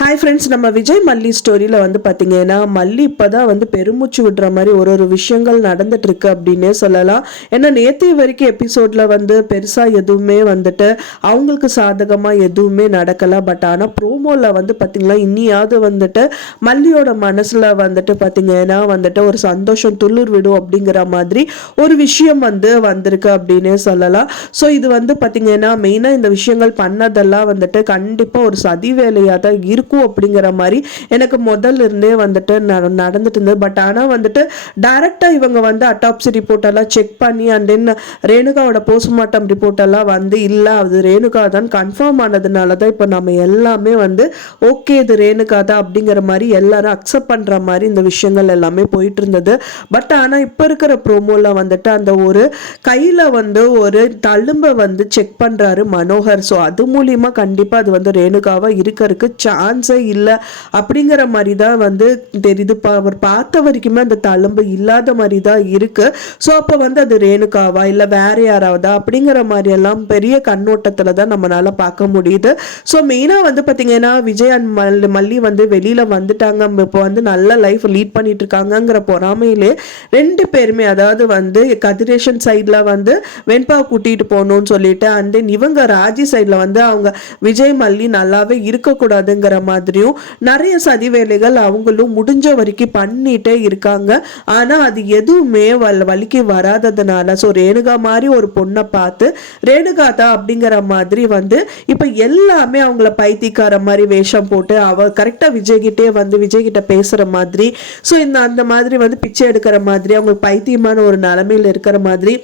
Hi friends, நம்ம விஜய் மல்லி ஸ்டோரியில் வந்து பார்த்தீங்கன்னா மல்லி இப்போ தான் வந்து பெருமூச்சு விடுற மாதிரி ஒரு விஷயங்கள் நடந்துட்டு இருக்கு அப்படின்னே சொல்லலாம். ஏன்னா நேற்று வரைக்கும் எபிசோடில் வந்து பெருசாக எதுவுமே வந்துட்டு அவங்களுக்கு சாதகமாக எதுவுமே நடக்கலை. பட் ஆனால் ப்ரோமோவில் வந்து பார்த்தீங்கன்னா இன்னியாவது வந்துட்டு மல்லியோட மனசில் வந்துட்டு பார்த்தீங்கன்னா வந்துட்டு ஒரு சந்தோஷம் துளிர் விடும் அப்படிங்கிற மாதிரி ஒரு விஷயம் வந்து வந்திருக்கு அப்படின்னே சொல்லலாம். ஸோ இது வந்து பார்த்தீங்கன்னா மெயினாக இந்த விஷயங்கள் பண்ணதெல்லாம் வந்துட்டு கண்டிப்பாக ஒரு சதி வேலையாக தான் இருக்கும் அப்படிங்கிற மாதிரி எனக்கு முதல்ல இருந்தே வந்துட்டு நடந்துட்டு இருந்தது. பட் ஆனால் வந்துட்டு டைரக்டா இவங்க வந்து அட்டாப்சி ரிப்போர்ட் எல்லாம் செக் பண்ணி அண்ட் தென் ரேணுகாவோட போஸ்ட்மார்ட்டம் ரிப்போர்ட் எல்லாம் வந்து இல்லை அது ரேணுகா தான் கன்ஃபார்ம் ஆனதுனால தான் இப்போ நம்ம எல்லாமே வந்து ஓகே இது ரேணுகா தான் அப்படிங்கிற மாதிரி எல்லாரும் அக்செப்ட் பண்ற மாதிரி இந்த விஷயங்கள் எல்லாமே போயிட்டு இருந்தது. பட் ஆனால் இப்போ இருக்கிற ப்ரோமோல வந்துட்டு அந்த ஒரு கையில வந்து ஒரு தழும்பை வந்து செக் பண்றாரு மனோகர். ஸோ அது மூலியமா கண்டிப்பா அது வந்து ரேணுகாவா இருக்கிறதுக்கு சான்ஸே இல்லை அப்படிங்கிற மாதிரி தான் வந்து தெரியுது. அவர் பார்த்த வரைக்குமே அந்த தழும்பு இல்லாத மாதிரி தான் இருக்கு. ஸோ அப்போ வந்து அது ரேணுகாவா இல்லை வேற யாராவதா அப்படிங்கிற மாதிரி எல்லாம் பெரிய கண்ணோட்டத்தில் தான் நம்மளால பார்க்க முடியுது. ஸோ மெயினாக வந்து பார்த்தீங்கன்னா விஜய் அண்ட் மல்லி வந்து வெளியில வந்துட்டாங்க. இப்போ வந்து நல்ல லைஃப் லீட் பண்ணிட்டு இருக்காங்கிற பொறாமையிலே ரெண்டு பேருமே அதாவது வந்து கதிரேஷன் சைடில் வந்து வெண்பா கூட்டிட்டு போகணும்னு சொல்லிட்டு அண்ட் தென் இவங்க ராஜி சைடில் வந்து அவங்க விஜய் மல்லி நல்லாவே இருக்கக்கூடாதுங்கிற மாதிரியும் நிறைய சதி வேலைகள் அவங்களும் முடிஞ்ச வரைக்கும் பண்ணிட்டே இருக்காங்க. ஆனா அது எதுவுமே வலிக்கு வராததுனால ஸோ ரேணுகா மாதிரி ஒரு பொண்ணை பார்த்து ரேணுகா தான் அப்படிங்கிற மாதிரி வந்து இப்ப எல்லாமே அவங்கள பைத்தியக்கார மாதிரி வேஷம் போட்டு அவ கரெக்டா விஜய்கிட்டே வந்து விஜய்கிட்ட பேசுற மாதிரி ஸோ அந்த மாதிரி வந்து பிச்சை எடுக்கிற மாதிரி அவங்களுக்கு பைத்தியமான ஒரு நிலைமையில இருக்கிற மாதிரி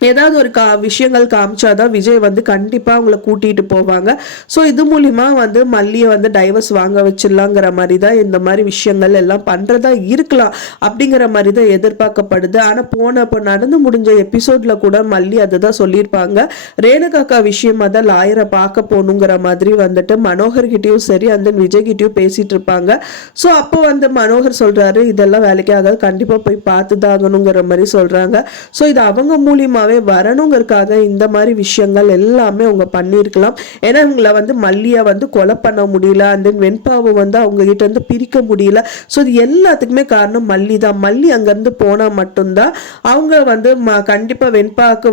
ஏதாவது ஒரு விஷயங்கள் காமிச்சாதான் விஜய் வந்து கண்டிப்பாக அவங்கள கூட்டிகிட்டு போவாங்க. ஸோ இது மூலிமா வந்து மல்லியை வந்து டைவர்ஸ் வாங்க வச்சிடலாங்கிற மாதிரி தான் இந்த மாதிரி விஷயங்கள் எல்லாம் பண்ணுறதா இருக்கலாம் அப்படிங்கிற மாதிரி தான் எதிர்பார்க்கப்படுது. ஆனால் இப்போ நடந்து முடிஞ்ச எபிசோட்ல கூட மல்லி அதை தான் சொல்லியிருப்பாங்க. ரேணுகாக்கா விஷயமா தான் லாயரை பார்க்க போகணுங்கிற மாதிரி வந்துட்டு மனோகர்கிட்டையும் சரி அந்த விஜய்கிட்டையும் பேசிட்டு இருப்பாங்க. ஸோ அப்போ வந்து மனோகர் சொல்றாரு இதெல்லாம் வேலைக்கு ஆகாது கண்டிப்பாக போய் பார்த்துதாகணுங்கிற மாதிரி சொல்றாங்க. ஸோ இது அவங்க மூலியமாவே வரணுங்கிறதுக்காக இந்த மாதிரி விஷயங்கள் எல்லாமே அவங்க பண்ணியிருக்கலாம். ஏன்னா இவங்களை வந்து மல்லியை வந்து கொலை பண்ண முடியல அண்ட் தென் வெண்பாவை வந்து அவங்க கிட்ட இருந்து பிரிக்க முடியல. ஸோ இது எல்லாத்துக்குமே காரணம் மல்லி தான். மல்லி அங்கேருந்து போனால் மட்டும்தான் அவங்க வந்து கண்டிப்பாக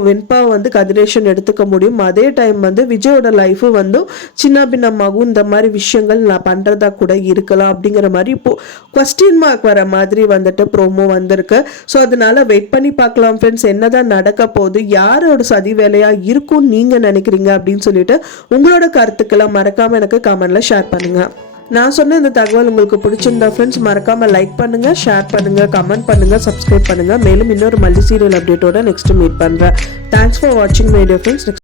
வெண்பாவை வந்து கதிரேஷன் எடுத்துக்க முடியும். அதே டைம் வந்து விஜயோட லைஃப் வந்து சின்ன பின்னமாகும் இந்த மாதிரி விஷயங்கள் நான் பண்றதா கூட இருக்கலாம் அப்படிங்கிற மாதிரி இப்போ குவெஸ்டின் மார்க் வர மாதிரி வந்துட்டு ப்ரோமோ வந்திருக்கு. ஸோ அதனால வெயிட் பண்ணி பார்க்கலாம் ஃப்ரெண்ட்ஸ் என்னதான் நடக்க போகுது யாரோட சதி வேலையா இருக்கும் நீங்க நினைக்கிறீங்க அப்படின்னு சொல்லிட்டு உங்களோட கருத்துக்களை மறக்காம எனக்கு கமெண்ட்ல ஷேர் பண்ணுங்க. நான் சொன்ன இந்த தகவல் உங்களுக்கு பிடிச்சிருந்தா ஃப்ரெண்ட்ஸ் மறக்காம லைக் பண்ணுங்க, ஷேர் பண்ணுங்க, கமெண்ட் பண்ணுங்க, சப்ஸ்கிரைப் பண்ணுங்க. மேலும் இன்னொரு மல்லி சீரியல் அப்டேட்டோட நெக்ஸ்ட் மீட் பண்றேன். தேங்க்ஸ் ஃபார் வாட்சிங் மை டியர் ஃப்ரெண்ட்ஸ்.